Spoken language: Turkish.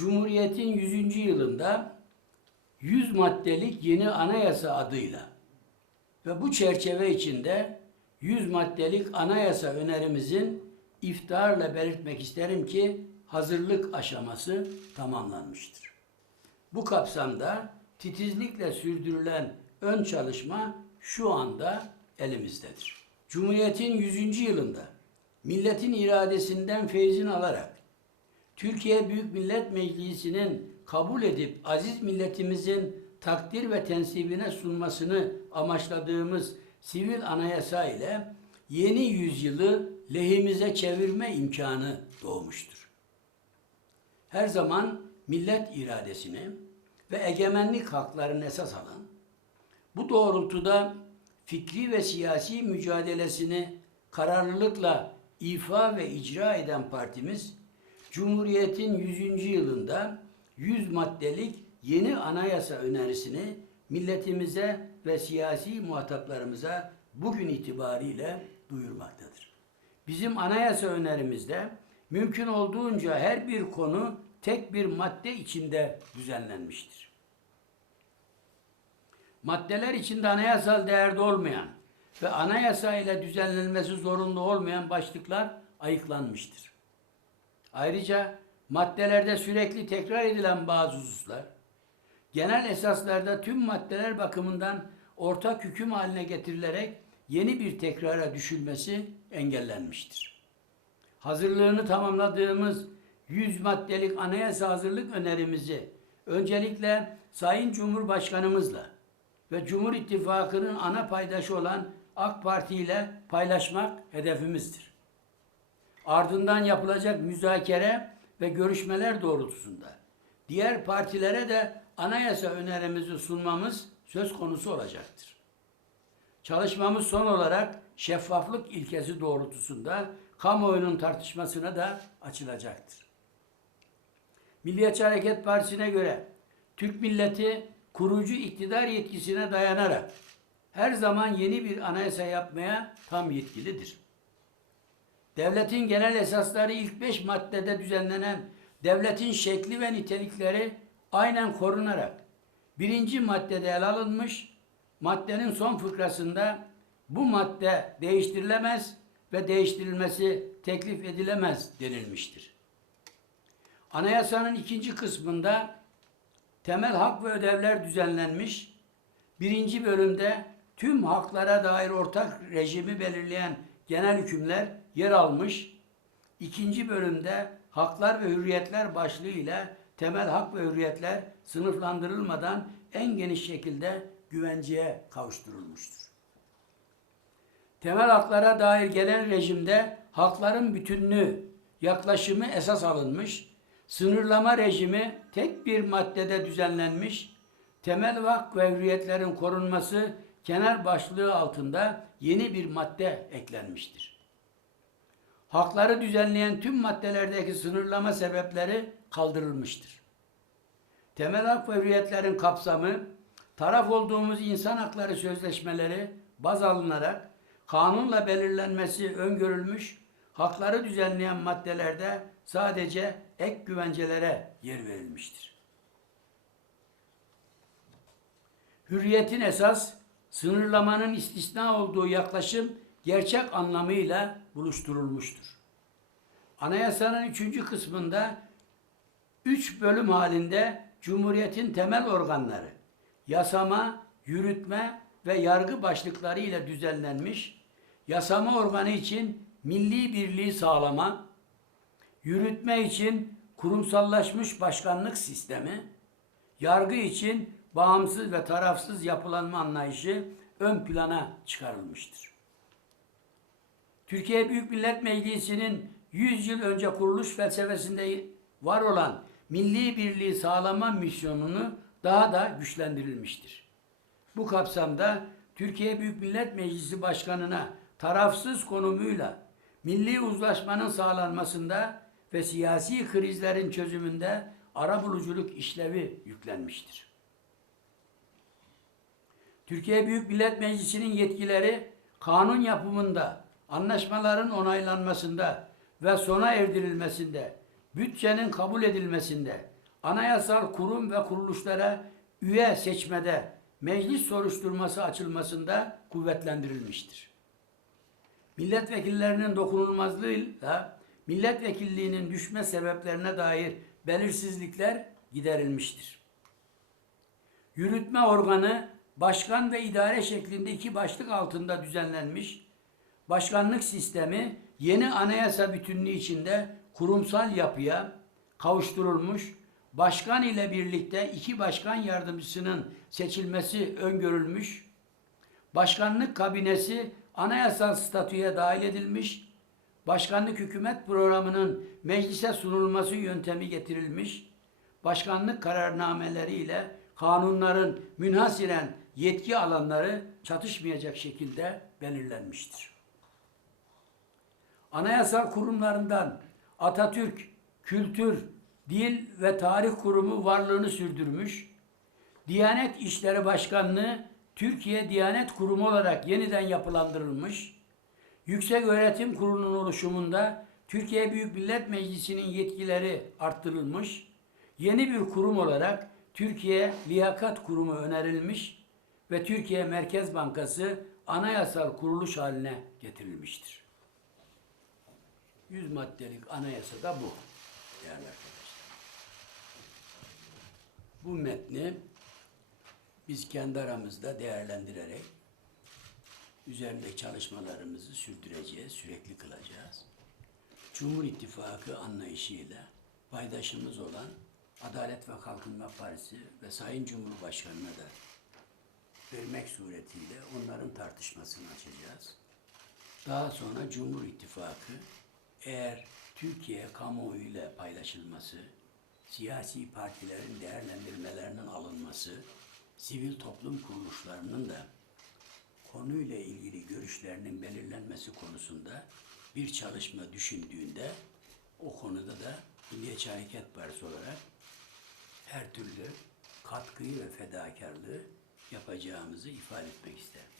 Cumhuriyet'in 100. yılında 100 maddelik yeni anayasa adıyla ve bu çerçeve içinde 100 maddelik anayasa önerimizin iftiharla belirtmek isterim ki hazırlık aşaması tamamlanmıştır. Bu kapsamda titizlikle sürdürülen ön çalışma şu anda elimizdedir. Cumhuriyet'in 100. yılında milletin iradesinden feyzin alarak Türkiye Büyük Millet Meclisi'nin kabul edip aziz milletimizin takdir ve tensibine sunmasını amaçladığımız sivil anayasa ile yeni yüzyılı lehimize çevirme imkanı doğmuştur. Her zaman millet iradesini ve egemenlik haklarını esas alan, bu doğrultuda fikri ve siyasi mücadelesini kararlılıkla ifa ve icra eden partimiz, Cumhuriyet'in 100. yılında 100 maddelik yeni anayasa önerisini milletimize ve siyasi muhataplarımıza bugün itibariyle duyurmaktadır. Bizim anayasa önerimizde mümkün olduğunca her bir konu tek bir madde içinde düzenlenmiştir. Maddeler içinde anayasal değerde olmayan ve anayasa ile düzenlenmesi zorunlu olmayan başlıklar ayıklanmıştır. Ayrıca maddelerde sürekli tekrar edilen bazı hususlar, genel esaslarda tüm maddeler bakımından ortak hüküm haline getirilerek yeni bir tekrara düşülmesi engellenmiştir. Hazırlığını tamamladığımız 100 maddelik anayasa hazırlık önerimizi öncelikle Sayın Cumhurbaşkanımızla ve Cumhur İttifakı'nın ana paydaşı olan AK Parti ile paylaşmak hedefimizdir. Ardından yapılacak müzakere ve görüşmeler doğrultusunda diğer partilere de anayasa önerimizi sunmamız söz konusu olacaktır. Çalışmamız son olarak şeffaflık ilkesi doğrultusunda kamuoyunun tartışmasına da açılacaktır. Milliyetçi Hareket Partisi'ne göre Türk milleti kurucu iktidar yetkisine dayanarak her zaman yeni bir anayasa yapmaya tam yetkilidir. Devletin genel esasları ilk beş maddede düzenlenen devletin şekli ve nitelikleri aynen korunarak birinci maddede ele alınmış, maddenin son fıkrasında bu madde değiştirilemez ve değiştirilmesi teklif edilemez denilmiştir. Anayasanın ikinci kısmında temel hak ve ödevler düzenlenmiş, birinci bölümde tüm haklara dair ortak rejimi belirleyen genel hükümler yer almış, ikinci bölümde haklar ve hürriyetler başlığı ile temel hak ve hürriyetler sınıflandırılmadan en geniş şekilde güvenceye kavuşturulmuştur. Temel haklara dair gelen rejimde hakların bütünlüğü yaklaşımı esas alınmış, sınırlama rejimi tek bir maddede düzenlenmiş, temel hak ve hürriyetlerin korunması kenar başlığı altında yeni bir madde eklenmiştir. Hakları düzenleyen tüm maddelerdeki sınırlama sebepleri kaldırılmıştır. Temel hak ve hürriyetlerin kapsamı, taraf olduğumuz insan hakları sözleşmeleri baz alınarak kanunla belirlenmesi öngörülmüş, hakları düzenleyen maddelerde sadece ek güvencelere yer verilmiştir. Hürriyetin esas, sınırlamanın istisna olduğu yaklaşım gerçek anlamıyla buluşturulmuştur. Anayasanın üçüncü kısmında üç bölüm halinde Cumhuriyet'in temel organları, yasama, yürütme ve yargı başlıkları ile düzenlenmiş, yasama organı için milli birliği sağlama, yürütme için kurumsallaşmış başkanlık sistemi, yargı için bağımsız ve tarafsız yapılanma anlayışı ön plana çıkarılmıştır. Türkiye Büyük Millet Meclisi'nin 100 yıl önce kuruluş felsefesinde var olan milli birliği sağlama misyonunu daha da güçlendirilmiştir. Bu kapsamda Türkiye Büyük Millet Meclisi Başkanı'na tarafsız konumuyla milli uzlaşmanın sağlanmasında ve siyasi krizlerin çözümünde arabuluculuk işlevi yüklenmiştir. Türkiye Büyük Millet Meclisi'nin yetkileri kanun yapımında, anlaşmaların onaylanmasında ve sona erdirilmesinde, bütçenin kabul edilmesinde, anayasal kurum ve kuruluşlara üye seçmede meclis soruşturması açılmasında kuvvetlendirilmiştir. Milletvekillerinin dokunulmazlığıyla milletvekilliğinin düşme sebeplerine dair belirsizlikler giderilmiştir. Yürütme organı başkan ve idare şeklinde iki başlık altında düzenlenmiş. Başkanlık sistemi yeni anayasa bütünlüğü içinde kurumsal yapıya kavuşturulmuş. Başkan ile birlikte iki başkan yardımcısının seçilmesi öngörülmüş. Başkanlık kabinesi anayasal statüye dahil edilmiş. Başkanlık hükümet programının meclise sunulması yöntemi getirilmiş. Başkanlık kararnameleriyle kanunların münhasiren yetki alanları çatışmayacak şekilde belirlenmiştir. Anayasal kurumlarından Atatürk Kültür, Dil ve Tarih Kurumu varlığını sürdürmüş. Diyanet İşleri Başkanlığı Türkiye Diyanet Kurumu olarak yeniden yapılandırılmış. Yüksek Öğretim Kurulu'nun oluşumunda Türkiye Büyük Millet Meclisi'nin yetkileri arttırılmış. Yeni bir kurum olarak Türkiye Liyakat Kurumu önerilmiş ve Türkiye Merkez Bankası anayasal kuruluş haline getirilmiştir. 100 maddelik anayasa da bu değerli arkadaşlar. Bu metni biz kendi aramızda değerlendirerek üzerinde çalışmalarımızı sürdüreceğiz, sürekli kılacağız. Cumhur İttifakı anlayışıyla paydaşımız olan Adalet ve Kalkınma Partisi ve Sayın Cumhurbaşkanı'na da vermek suretiyle onların tartışmasını açacağız. Daha sonra Cumhur İttifakı eğer Türkiye kamuoyu ile paylaşılması, siyasi partilerin değerlendirmelerinin alınması, sivil toplum kuruluşlarının da konuyla ilgili görüşlerinin belirlenmesi konusunda bir çalışma düşündüğünde o konuda da Milliyetçi Hareket Partisi olarak her türlü katkıyı ve fedakarlığı yapacağımızı ifade etmek isterim.